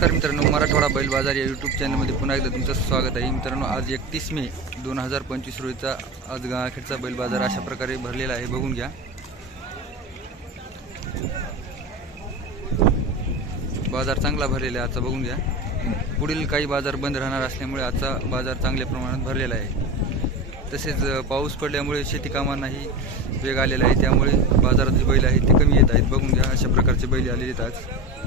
नमस्कार मित्रांनो मराठवाडा बैल बाजार या यूट्यूब चॅनलमध्ये पुन्हा एकदा तुमचं स्वागत आहे. मित्रांनो आज एकतीस मे दोन हजार पंचवीस रोजीचा आज गावाखेडचा बैल बाजार अशा प्रकारे भरलेला आहे. बघून घ्या. बाजार चांगला भरलेला आहे आजचा बघून घ्या. पुढील काही बाजार बंद राहणार असल्यामुळे आजचा बाजार चांगल्या प्रमाणात भरलेला आहे. तसेच पाऊस पडल्यामुळे शेतीकामांनाही वेग आलेला आहे. त्यामुळे बाजारात जे बैल आहेत ते कमी येत आहेत. बघून घ्या अशा प्रकारचे बैल आलेले आहेत आज.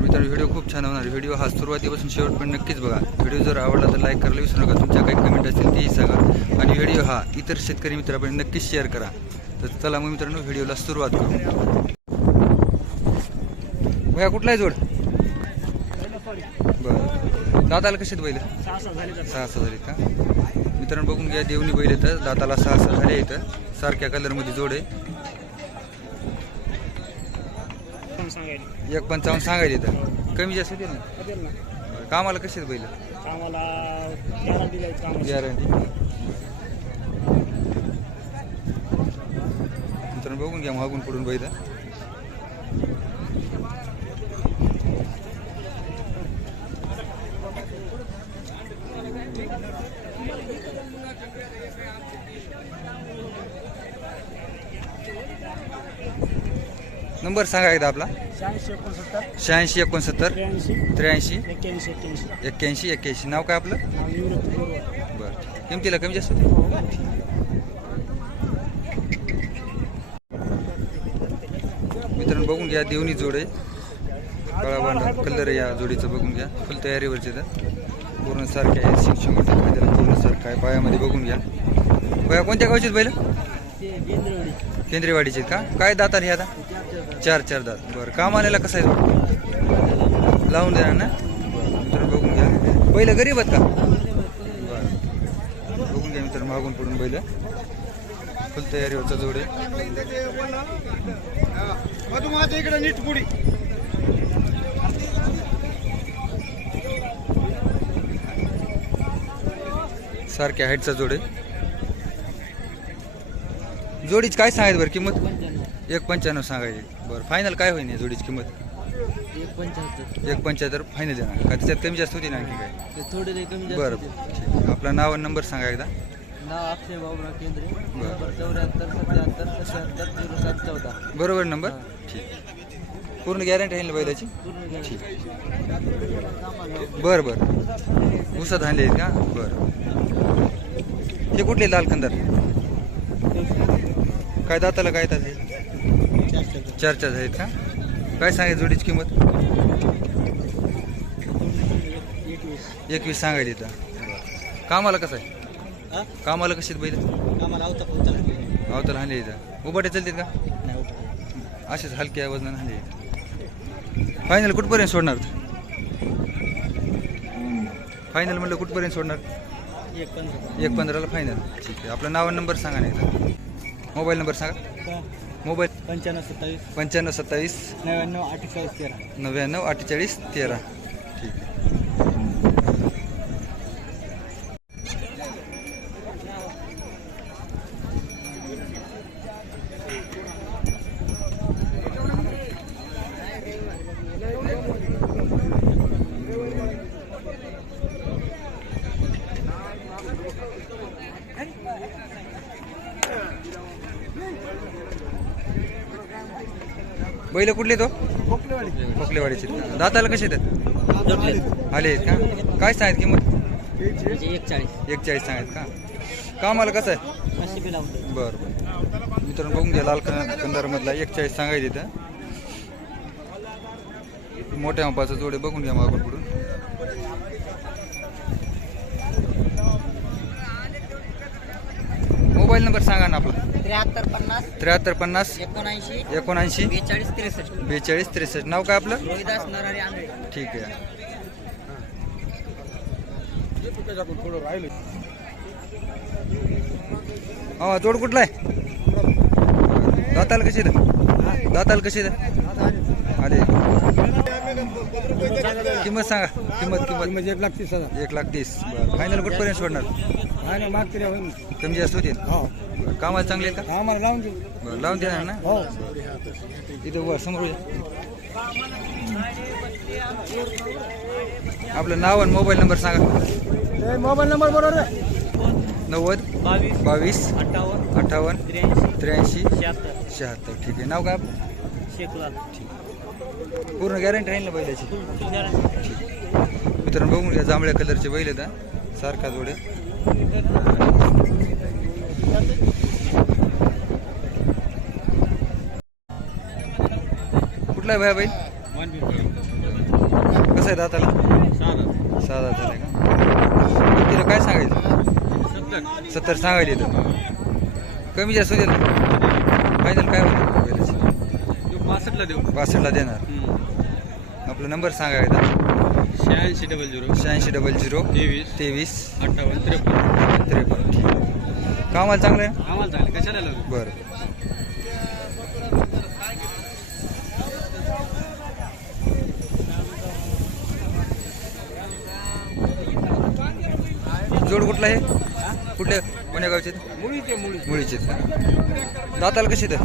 तर मित्रांनो व्हिडिओ खूप छान होणार. व्हिडिओ हा सुरुवातीपासून शेवटपर्यंत नक्कीच बघा. व्हिडिओ जर आवडला तर लाईक करायला विसरू नका. तुमच्या काही कमेंट असतील तेही सांगा. आणि व्हिडिओ हा इतर शेतकरी मित्रांपर्यंत नक्कीच शेअर करा. तर चला मग मित्रांनो व्हिडिओला सुरुवात करू. भया कुठला आहे जोड? बरं. दाताला कसे आहेत बैल? सहा सहा झाले का? मित्रांनो बघून घ्या. देवणी बैल येतं दाताला सहा सहा झाले इथं सारख्या कलरमध्ये जोड आहे. एक पंचावन्न सांगायला इथं. कमी जास्त होते ना. कामाला कसे बैल? कामाला गॅरंटी द्यायचं गॅरंटी मित्रांनो बघून घ्या मागून पुढून बैल. नंबर सांगा एकदा आपला. शहाऐंशी एकोणसत्तर. शहाऐंशी एकोणसत्तर. त्र्याऐंशी. त्र्याऐंशी. एक्क्याऐंशी एक्क्याऐंशी. एक्क्याऐंशी एक्क्याऐंशी. नाव काय आपलं? बरं किमतीला कमी जास्त मित्रांनो बघून घ्या देवणी जोड. आहे काळा बांधा कलर या जोडीचं बघून घ्या. फुल तयारीवरचे तर पूर्ण सारखे आहे शिक्षण त्याला पूर्ण सारखं आहे. पायामध्ये बघून घ्या. बघा कोणत्या गावचे बैल? केंद्रेवाडीचे का? काय दातात हे आता? चार चार दात. बरं काम आलेला कसं आहे लावून देणार ना? मित्र बघून घ्या. पहिलं गरीब आहेत का? बरं. बघून घ्या मित्र मागून पडून बैल. फुल तयारी जोड. आहे इकडे नीट पुढी सारख्या हाईटचा जोड. आहे काय सांगायचं बरं? किंमत? एक पंच्याण्णव सांगायची. बरं फायनल काय होईल या जोडीची किंमत? एक पंच्याहत्तर. एक पंच्याहत्तर फायनल देणार का त्याच्यात कमी जास्त होती ना आणखी काय ते थोडे लय कमी बरं. ठीक. आपलं नाव आणि नंबर सांगा एकदा. नाव अक्षय बाबुराव केंद्रे. नंबर चौऱ्याहत्तर सत्याहत्तर सत्याहत्तर झिरो सात चौदा. बरोबर नंबर ठीक. पूर्ण गॅरंटी आहे ना बैलाची? पूर्ण घ्या. बरं बरं. उसात आणले आहेत का? बरं. हे कुठले लाल कंदार काय दाताला काय येतात हे? चार चार आहेत का? काय सांगायचं जोडीची किंमत? एकवीस सांगायला इथं. कामाला कसं आहे? कामाला कशी बैल? कामाला अवताला आणले इथं. उभाटे चालतात का? असेच हलक्या वजनाने इथं. फायनल कुठपर्यंत सोडणार? फायनल म्हणलं कुठपर्यंत सोडणार? एक पंधरा. एक पंधराला फायनल ठीक आहे. आपलं नाव नंबर सांगा नाही मोबाईल नंबर सांगा. मोबाईल पंच्याण्णव सत्तावीस. पंच्याण्णव सत्तावीस. नव्याण्णव अठ्ठेचाळीस तेरा. नव्याण्णव अठ्ठेचाळीस तेरा. ठीक आहे. बैल कुठले तो? खोकलेवाडीचे? दाताला कसे येतात? जोडले. आले आहेत का? काय सांगत किंमत? एक चाळीस एक चाळीस सांगत का? कामाला कसं आहे? बरं बरं. मित्रांनो बघून घ्या लाल कंदारमधला एक चाळीस सांगायचे इथं. मोठ्या मापाचा जोडे बघून घ्या मागून पुढून. मोबाईल नंबर सांगा ना आपला. त्र्याहत्तर पन्नास त्र्याहत्तर पन्नास एकोणऐंशी एकोणऐंशी बेचाळीस त्रेसष्ट. बेचाळीस त्रेसष्ट. नाव काय आपलं? रोहिदास नरारी आंधळे ठीक आहे. हा. जोड कुठला आहे? दाताल कशी आहे दाताल कशी आहे आले. किंमत सांगा. किंमत किंमत. एक लाख तीस हजार. एक लाख तीस. फायनल कुठपर्यंत सोडणार? नाही मागते होईल. कमी जास्त होतील? हो. कामाला चांगले आहेत का आम्हाला लावून देऊ. बरं लावून देणार ना? हो. इथं वर समोर ये. आपलं नाव आणि मोबाईल नंबर सांगा. मोबाईल नंबर बरोबर आहे नव्वद बावीस बावीस अठ्ठावन्न अठ्ठावन्न त्र्याऐंशी त्र्याऐंशी शहात्तर. शहात्तर. ठीक आहे. नाव काय आपलं? शेखलाल. पूर्ण गॅरंटी राहील ना बैलाची? मित्रांनो बघून घ्या जांभळ्या कलरचे बैल आहेत हा. सारखा जोडे. कुठला आहे भया बैल कसं आहे दाताला? सहा दाताला आहे का? तिला काय सांगायचं? सत्तर सांगायला येतं. कमी जास्त होईल. फायनल काय होईल? बैलाची पासष्टला देऊ. बासष्टला देणार. आपला नंबर सांगा एकदा. शहाऐंशी डबल झिरो शहाऐंशी डबल झिरो तेवीस. तेवीस. अठ्ठावन्न. त्रेपन्न. त्रेपन्न. कामाला चांगलं आहे? आम्हाला कशाला बरं. जोड कुठला आहे? कुठल्या कोण्या गावचे मुळीचे. मुळी मुळीचे. दाताला कशी तर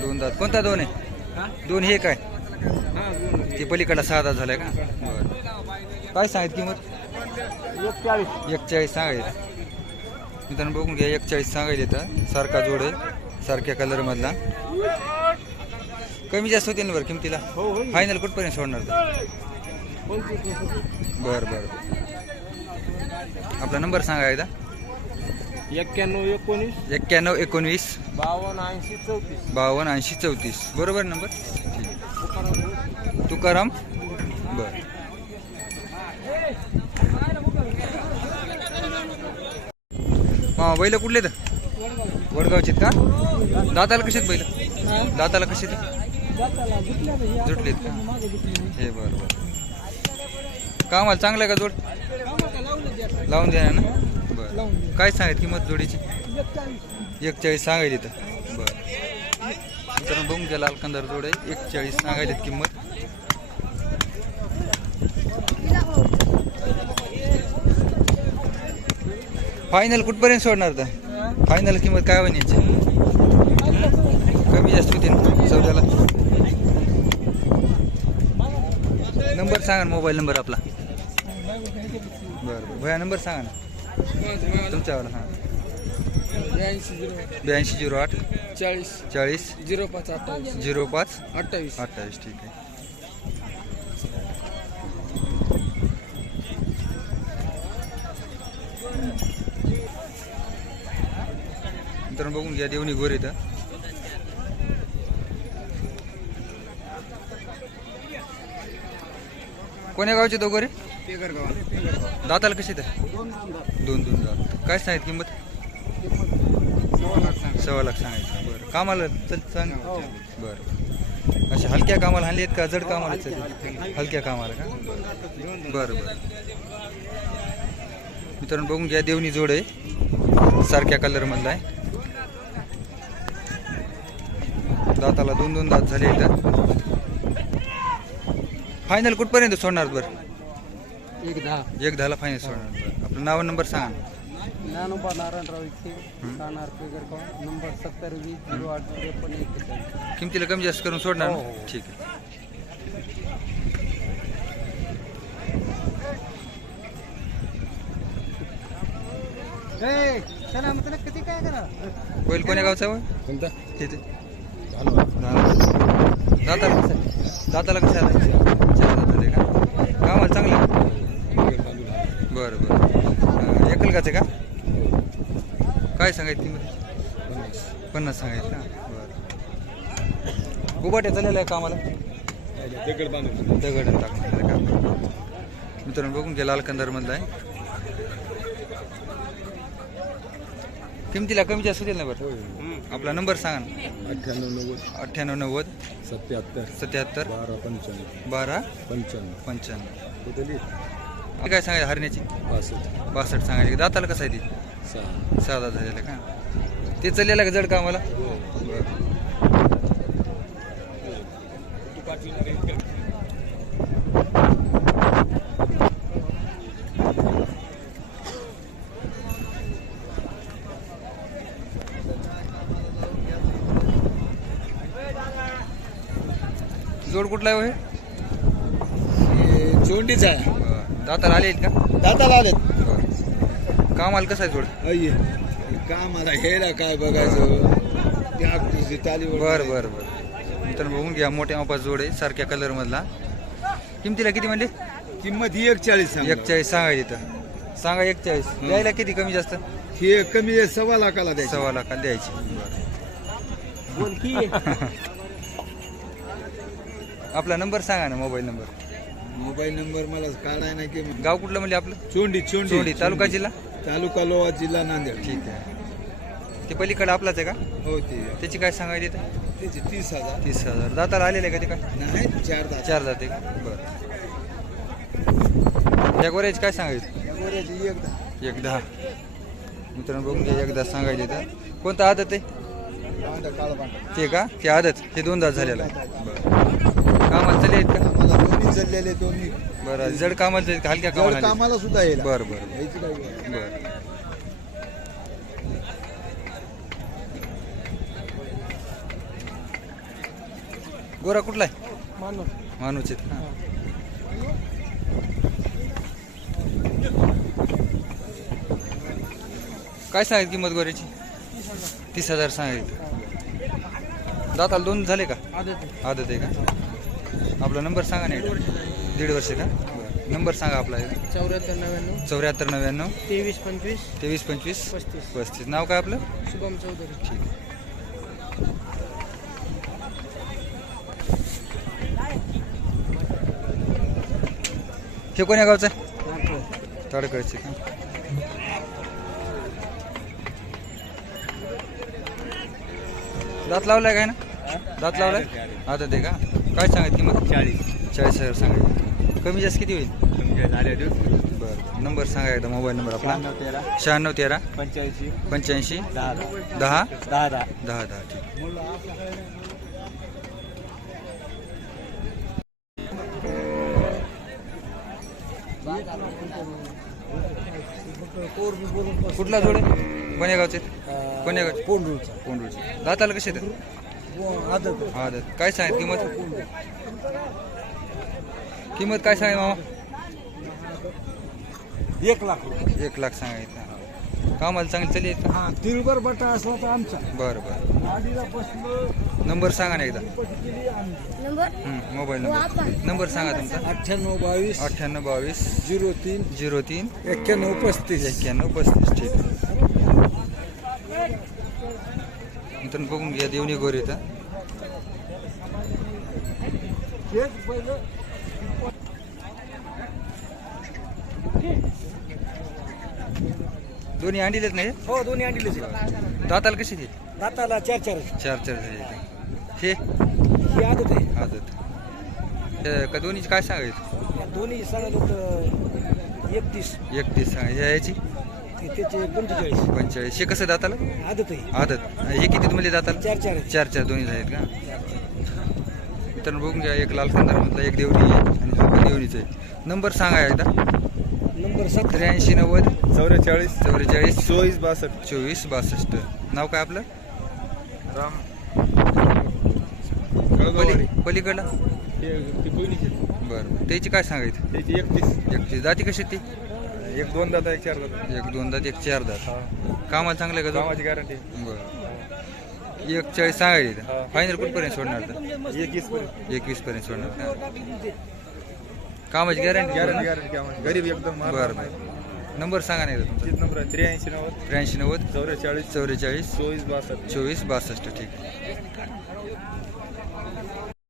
दोन दात कोणता दोन आहे? दोन हे काय? ते पलीकडला सहा दात झालाय का? बरं. काय सांगित किंमत? एकचाळीस. सांगायचं मित्रांनो बघून घ्या एकचाळीस सांगायला येतं सारखा जोड आहे सारख्या कलरमधला कमी जास्त होते ना बरं किमतीला? फायनल कुठपर्यंत सोडणार तर? बरं बरं. आपला नंबर सांगा एकदा. एक्क्याण्णव एकोणीस. एक्क्याण्णव एकोणवीस बावन्न ऐंशी चौतीस. बावन्न ऐंशी चौतीस. बरोबर नंबर. तुकाराम? बर. हा बैल कुठले तर वडगावचे का? दाताला कसे आहेत बैल? दाताला कसे आहेत? जुटलेत का? हे बरं बरं. कामाला चांगलं आहे का जोड? लावून द्या ना? बरं. काय सांगत किंमत जोडीची? एकचाळीस सांगायली तर बरं. बघून घ्या अलकंदर कंदार जोड आहे. एकचाळीस सांगायलेत किंमत. फायनल कुठपर्यंत सोडणार तर? फायनल किंमत काय होईल याची? कमी जास्त होते ना चौदाला. नंबर सांगा ना मोबाईल नंबर आपला. बरं बरं भया नंबर सांगा ना. तुमच्यावाला हां. ब्याऐंशी झिरो ब्याऐंशी झिरो आठ. चाळीस. चाळीस. झिरो पाच अठ्ठावीस. झिरो पाच. अठ्ठावीस. अठ्ठावीस ठीक आहे. मित्रांनो बघून घ्या देवणी गोर इथं. कोण्या गावचे तो गोरे? दाताला कशी तर? दोन दोन दात. काय सांगित किंमत? सव्वा लाख सांगायचं. बरं. कामाला चल सांग. बरं. अच्छा हलक्या कामाला हल्ली आहेत का? जड कामाला चल. हलक्या कामाला का? बरं बरं. मित्रांनो बघून घ्या देवणी जोड. आहे सारख्या कलरमधला आहे. दाताला दोन दोन दात झाले इथं फायनल कुठपर्यंत सोडणार बरं? एक दहा एक दहाला फायनल सोडणार आपलं नाव नंबर सांगा ना. ज्ञानोबा नारायणराव इथे राहणार पेगरगाव नंबर सत्तर वीस झिरो आठ त्रेपन्न एक्केचाळीस. किमतीला कमी जास्त करून सोडणार हो, ना? हो. ठीक आहे. काय करा? बैल कोण्या गावचा कोणता? तिथे. दाताला कसं आहे? कसं आहे चार दात का? कामाला चांगलं? बरं बरं. ऐकल का ते का? काय सांगायचं तुम्ही पन्नास सांगायचं का बरं. उभाट्या चाललेला आहे कामाला? दगड बांधून दगड टाकणार का? मित्रांनो बघून घ्या लालकंदारमधला आहे. किमतीला कमी जास्त होतील ना बरं. आपला नंबर सांगा अठ्ठ्याण्णव नव्वद. अठ्ठ्याण्णव नव्वद. सत्याहत्तर. सत्याहत्तर. बारा पंच्याण्णव. बारा. पंच्याण्णव. पंच्याण्णव. ते काय सांगायचं हरण्याची? पासष्ट बासष्ट सांगायची. दाताला कसं आहे ती? सहा. साधा झालेलं का? ते चाललेलं का जड का आम्हाला जोड कुठला आहे हो हे? चोंडीचा आहे. बरं. दाताला आले आहेत का? दाताला आलेत. बरं. कामाला कसं आहे जोड? अय्ये का मला हेला काय बघायचं? त्या तालीवर बरं बरं बरं. मित्रांनो बघून घ्या मोठ्या मापा जोड आहे सारख्या कलर मधला. किमतीला किती म्हणले? किंमत ही एकचाळीस सांगा. एकचाळीस सांगा इथं. सांगा एकचाळीस. द्यायला किती कमी जास्त? ही कमी आहे सव्वा लाखाला द्यायची. सव्वा लाखात द्यायची. बरं. बोल की. आपला नंबर सांगा ना मोबाईल नंबर. मोबाईल नंबर मला काढाय नाही की गाव कुठलं म्हणजे आपलं? चोंडी चोंडी चोंडी तालुका जिल्हा? तालुका लोहा जिल्हा नांदेड. ठीक आहे. ते पलीकडे आपलाच आहे का? हो ते. त्याची काय सांगायची इथं? त्याची तीस हजार. तीस हजार. दाताला आलेलं आहे का ते काय? नाही चार दहा चार जाते का? बरं. या गोऱ्याची काय सांगायचं? या गोऱ्याची एक दहा एक दहा. मित्रांनो बघून घ्या एकदा सांगायचे तर कोणता आदत आहे? काळा ते का? ते आदत. हे दोन दात झालेलं आहे. बरं. चालले आहेत का? आम्हाला दोन्ही चाललेले दोन्ही. बरं जड कामाला आहेत का? हलक्या जड कामाला? कामाला सुद्धा येईल बरं बरं यायची काय गरज नाही. बरं. गोरा कुठला आहे? मानूच आहेत का? काय सांगितली किंमत गोऱ्याची? तीस हजार सांगितली दाताला दोन झाले का? आदत आदत आहे का? आपला नंबर सांगा ना एकदा. दीड वर्ष का? बरं. नंबर सांगा आपला चौऱ्याहत्तर नव्याण्णव. चौऱ्याहत्तर नव्याण्णव. तेवीस पंचवीस. तेवीस पंचवीस. पस्तीस. पस्तीस. नाव काय आपलं? शुभम चौधरी. ठीक आहे. हे कोण्या गावचं? आहे तडकळचे का? दात लावलाय काय ना? दात लावलाय? आता ते का? काय सांगायत किंमत? चाळीस. चाळीस हजार सांगायची. कमी जास्त किती होईल? कमी झाले बरं. नंबर सांगा एकदा मोबाईल नंबर आपला. तेरा. शहाण्णव तेरा. पंच्याऐंशी. पंच्याऐंशी. दहा. दहा. दहा दहा. दहा दहा. ठीक. कुठला जोडे? कोण्या गावचे? कोण्या गावचे? कोंडूरचा कोंडूरचे दाताला कसे आहेत? आदत. दात काय सांगत किंमत? किंमत काय सांगेल मामा? एक लाख एक लाख सांगायचं. कामाला चांगली चालली हा तिरुबर बटा असला तर आमचा. बरं बरं. नंबर सांगा ना एकदा. नंबर? हं, मोबाईल नंबर. नंबर सांगा तुमचा. अठ्ठ्याण्णव बावीस अठ्ठ्याण्णव बावीस झिरो तीन झिरो तीन एक्क्याण्णव पस्तीस. एक्क्याण्णव पस्तीस ठीक आहे. मित्रांनो बघून घ्या देवणी गोर पहिलं दोन्ही अंडीलेच नाही? हो दोन्ही अंडीलेच दाताला कशी ते दाताला चार चार चार चार झाले. हे? ही आदत आहे. आदत. का दोन्हीची काय सांगायचं? दोन्ही सांगायला तर एकतीस. एकतीस सांगा ह्या याची? त्याचे पंचेचाळीस. पंचेचाळीस. हे कसं दाताला? आदत आहे. आदत. हे किती तुम्हाला दाताला? चार चार आहे चार चार दोन्ही आहेत का? मित्रांनो बघून घ्या एक लाल मधला एक देवणी आहे आणि हा पण देवणीचा आहे. नंबर सांगा एकदा. नंबर सात. त्र्याऐंशी नव्वद. चौवेचाळीस. चौवेचाळीस. चोवीस बासष्ट. चोवीस बासष्ट. नाव काय आपलं? राम. पली पलीकडला? बरं. त्याची काय सांगायचं? त्याची एकतीस. एकची जाती कशी ती? एक दोन दादा एक चार दादा एक दोन दात एक चार दात. कामाला चांगलं आहे का? कामाची गॅरंटी बरं. एक चाळीस सांगायची हा. फायनल कुठपर्यंत सोडणार तर एकवीस पर्यंत. एकवीस पर्यंत सोडणार का? कामाची गॅरंटी गॅरंटी गॅरंटी कामाची. गरीब एकदम बरं बरं. नंबर सांगा नाही का तुमचा. तीच नंबर आहे त्र्याऐंशी नव्वद. त्र्याऐंशी नव्वद. चौवेचाळीस चौवेचाळीस चोवीस बासष्ट. चोवीस बासष्ट ठीक आहे.